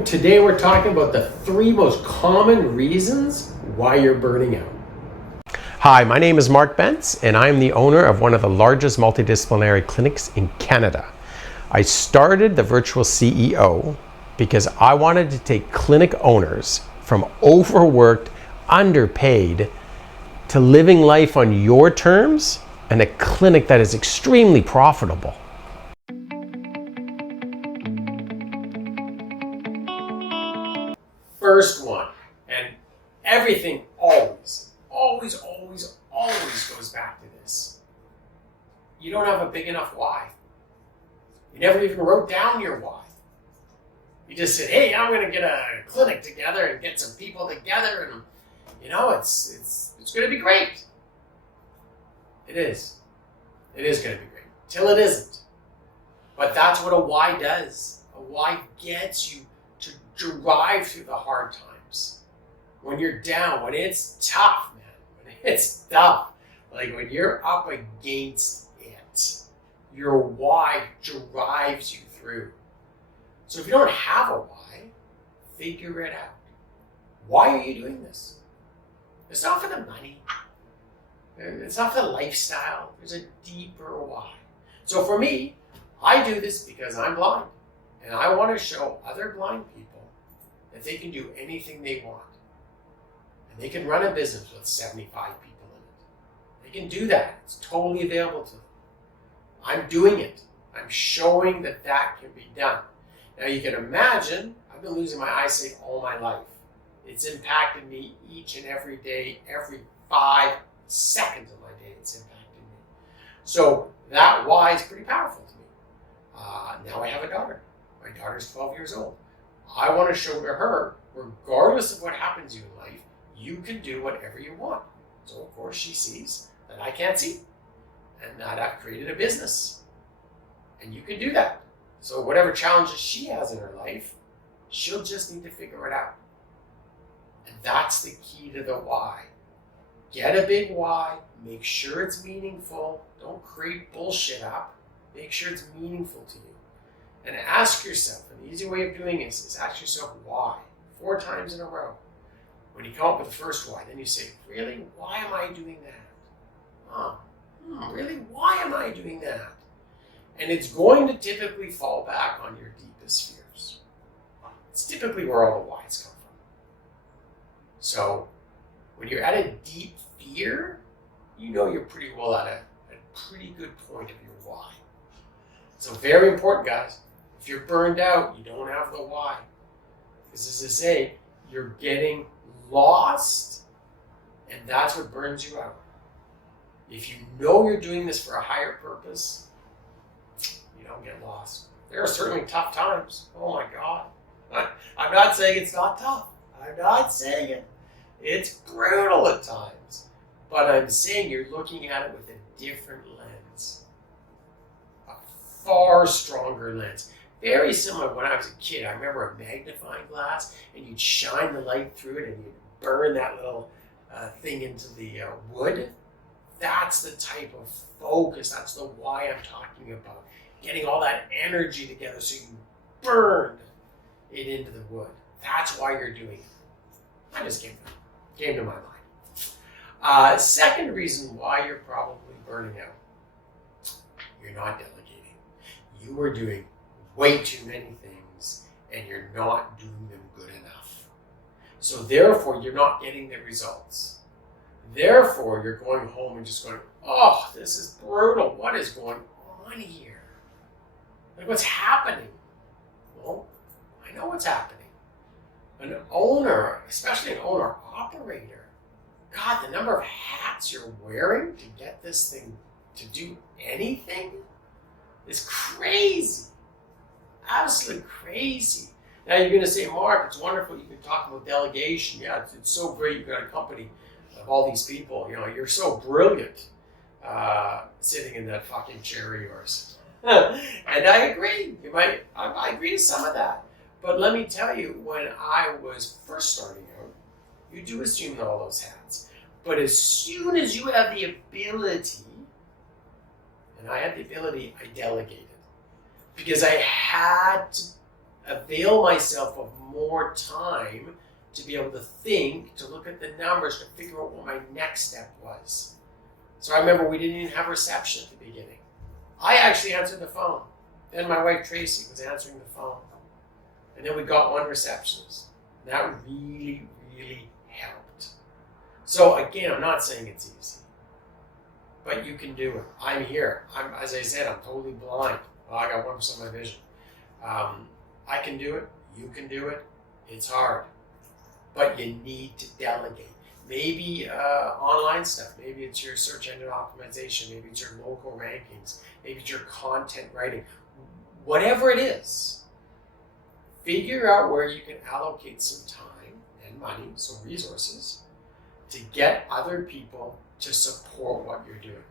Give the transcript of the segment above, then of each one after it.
Today we're talking about the 3 most common reasons why you're burning out. Hi, my name is Mark Bentz, and I'm the owner of one of the largest multidisciplinary clinics in Canada. I started the Virtual CEO because I wanted to take clinic owners from overworked, underpaid, to living life on your terms and a clinic that is extremely profitable. First one, and everything always goes back to this. You don't have a big enough why. You never even wrote down your why. You just said, hey, I'm going to get a clinic together and get some people together, and it's going to be great. It is. It is going to be great. Till it isn't. But that's what a why does. A why gets you to drive through the hard times. When you're down, when it's tough, man. When it's tough. Like when you're up against it, your why drives you through. So if you don't have a why, figure it out. Why are you doing this? It's not for the money. It's not for the lifestyle. There's a deeper why. So for me, I do this because I'm blind. And I want to show other blind people that they can do anything they want. And they can run a business with 75 people in it. They can do that. It's totally available to them. I'm doing it. I'm showing that that can be done. Now you can imagine, I've been losing my eyesight all my life. It's impacted me each and every day, every 5 seconds of my day it's impacted me. So that why is pretty powerful to me. Now I have a daughter. My daughter's 12 years old. I want to show to her, regardless of what happens to you in life, you can do whatever you want. So of course she sees that I can't see and that I've created a business. And you can do that. So whatever challenges she has in her life, she'll just need to figure it out. And that's the key to the why. Get a big why, make sure it's meaningful, don't create bullshit up, make sure it's meaningful to you. And ask yourself, an easy way of doing this is ask yourself why, 4 times in a row. When you come up with the first why, then you say, really, why am I doing that? Really, why am I doing that? And it's going to typically fall back on your deepest fears. It's typically where all the whys come from. So when you're at a deep fear, you know you're pretty well at a pretty good point of your why. So very important, guys. If you're burned out, you don't have the why. Because as I say, you're getting lost, and that's what burns you out. If you know you're doing this for a higher purpose, you don't get lost. There are certainly tough times. Oh my God. I'm not saying it's not tough. I'm not saying it. It's brutal at times. But I'm saying you're looking at it with a different lens. A far stronger lens. Very similar to when I was a kid. I remember a magnifying glass, and you'd shine the light through it, and you'd burn that little thing into the wood. That's the type of focus. That's the why I'm talking about. Getting all that energy together so you burn it into the wood. That's why you're doing it. I just came to my mind. Second reason why you're probably burning out. You're not delegating. You are doing way too many things, and you're not doing them good enough. So therefore, you're not getting the results. Therefore, you're going home and just going, oh, this is brutal. What is going on here? Like, what's happening? Well, I know what's happening. An owner, especially an owner-operator, God, the number of hats you're wearing to get this thing to do anything is crazy. Absolutely crazy. Now you're going to say, Mark, it's wonderful you can talk about delegation. Yeah, it's so great you've got a company of all these people. You know, you're so brilliant sitting in that fucking chair of yours. And I agree. I agree with some of that. But let me tell you, when I was first starting out, you do assume all those hats. But as soon as you have the ability, and I had the ability, I delegated. Because I had to avail myself of more time to be able to think, to look at the numbers, to figure out what my next step was. So I remember we didn't even have reception at the beginning. I actually answered the phone. Then my wife Tracy was answering the phone. And then we got one receptionist. And that really, really helped. So again, I'm not saying it's easy. But you can do it. I'm here. As I said, I'm totally blind. Well, I got 1% of my vision. I can do it. You can do it. It's hard. But you need to delegate. Maybe online stuff. Maybe it's your search engine optimization. Maybe it's your local rankings. Maybe it's your content writing. Whatever it is, figure out where you can allocate some time and money, some resources, to get other people to support what you're doing.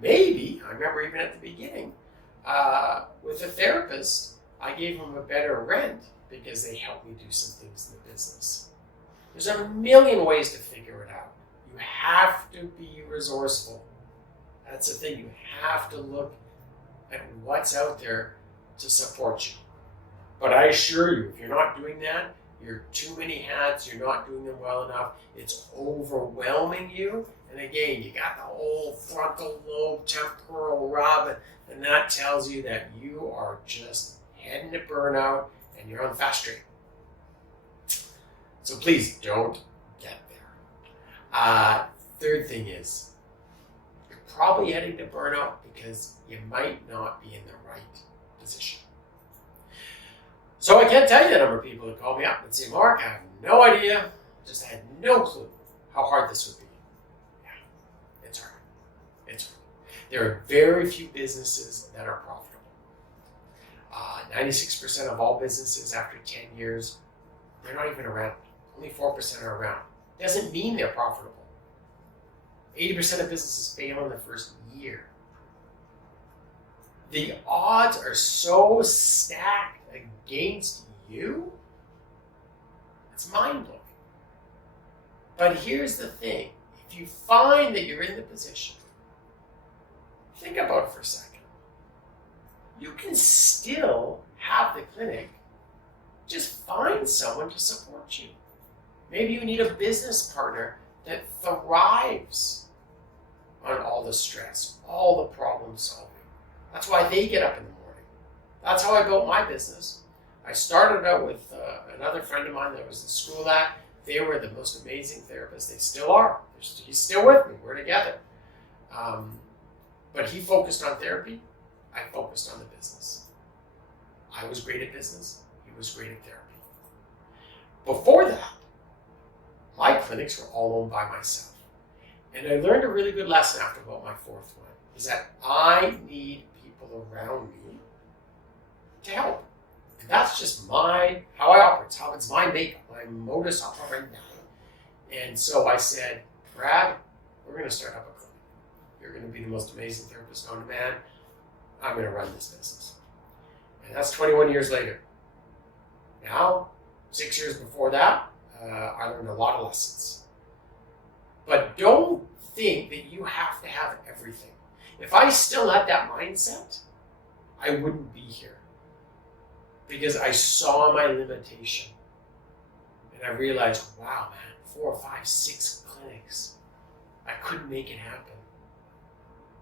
Maybe, I remember even at the beginning, with a therapist, I gave them a better rent because they helped me do some things in the business. There's a million ways to figure it out. You have to be resourceful. That's the thing. You have to look at what's out there to support you. But I assure you, if you're not doing that, you're too many hats, you're not doing them well enough, it's overwhelming you. And again, you got the whole frontal lobe, temporal rub, and that tells you that you are just heading to burnout and you're on the fast track. So please don't get there. Third thing is, you're probably heading to burnout because you might not be in the right position. So I can't tell you the number of people that call me up and say, Mark, I have no idea, just had no clue how hard this would be. Yeah, it's hard. It's hard. There are very few businesses that are profitable. 96% of all businesses after 10 years, they're not even around. Only 4% are around. Doesn't mean they're profitable. 80% of businesses fail in the first year. The odds are so stacked against you, it's mind-blowing. But here's the thing. If you find that you're in the position, think about it for a second. You can still have the clinic. Just find someone to support you. Maybe you need a business partner that thrives on all the stress, all the problem solving. That's why they get up in the morning. That's how I built my business. I started out with another friend of mine that I was in school at. They were the most amazing therapists. They still are. He's still with me. We're together. But he focused on therapy. I focused on the business. I was great at business. He was great at therapy. Before that, my clinics were all owned by myself. And I learned a really good lesson after about my fourth one, is that I need people around me to help. And that's just how I operate. It's my makeup, my modus operandi. And so I said, Brad, we're going to start up a clinic. You're going to be the most amazing therapist known to man. I'm going to run this business. And that's 21 years later. Now, 6 years before that, I learned a lot of lessons. But don't think that you have to have everything. If I still had that mindset, I wouldn't be here. Because I saw my limitation. And I realized, wow, man, 4, 5, 6 clinics. I couldn't make it happen.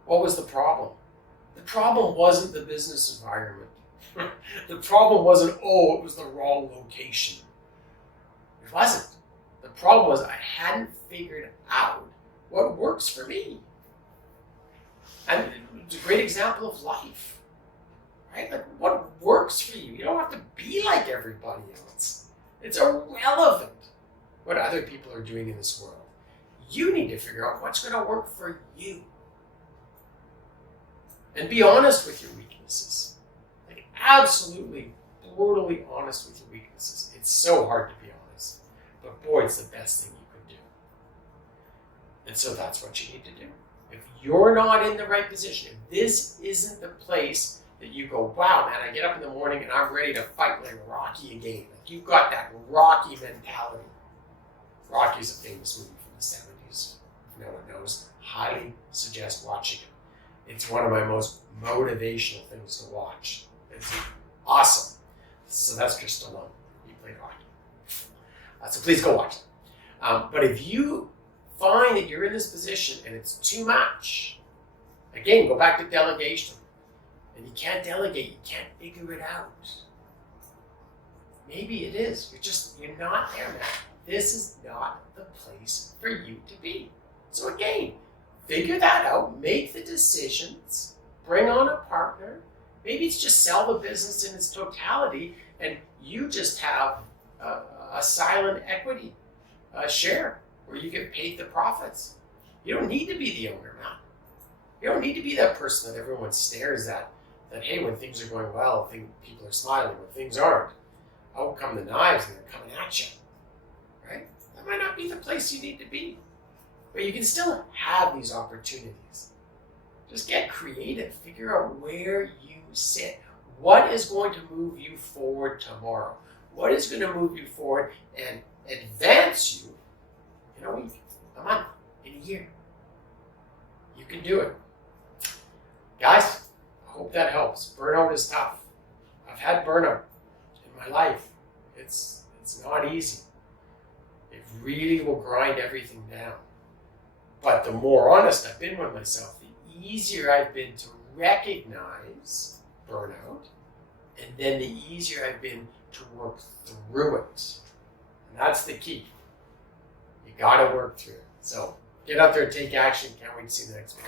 What was the problem? The problem wasn't the business environment. The problem wasn't, it was the wrong location. It wasn't. The problem was I hadn't figured out what works for me. And it's a great example of life. Right? Like, what works for you? You don't have to be like everybody else. It's irrelevant what other people are doing in this world. You need to figure out what's going to work for you. And be honest with your weaknesses. Like, absolutely, brutally honest with your weaknesses. It's so hard to be honest. But boy, it's the best thing you can do. And so that's what you need to do. If you're not in the right position, if this isn't the place that you go, wow, man, I get up in the morning and I'm ready to fight like Rocky again. Like, you've got that Rocky mentality. Rocky's a famous movie from the 70s. If no one knows, highly suggest watching it. It's one of my most motivational things to watch. It's awesome. Sylvester Stallone. He played So please go watch it. But if you find that you're in this position and it's too much, again, go back to delegation. And you can't delegate, you can't figure it out. Maybe it is. You're not there now. This is not the place for you to be. So again, figure that out, make the decisions, bring on a partner. Maybe it's just sell the business in its totality and you just have a silent equity share where you get paid the profits. You don't need to be the owner, man. You don't need to be that person that everyone stares at, that, hey, when things are going well, people are smiling. When things aren't, out come the knives and they're coming at you, right? That might not be the place you need to be. But you can still have these opportunities. Just get creative. Figure out where you sit. What is going to move you forward tomorrow? What is going to move you forward and advance you in a week, a month, in a year? You can do it. Guys, I hope that helps. Burnout is tough. I've had burnout in my life. It's not easy. It really will grind everything down. But the more honest I've been with myself, the easier I've been to recognize burnout, and then the easier I've been to work through it. And that's the key. You gotta work through it. So get out there and take action. Can't wait to see you next week.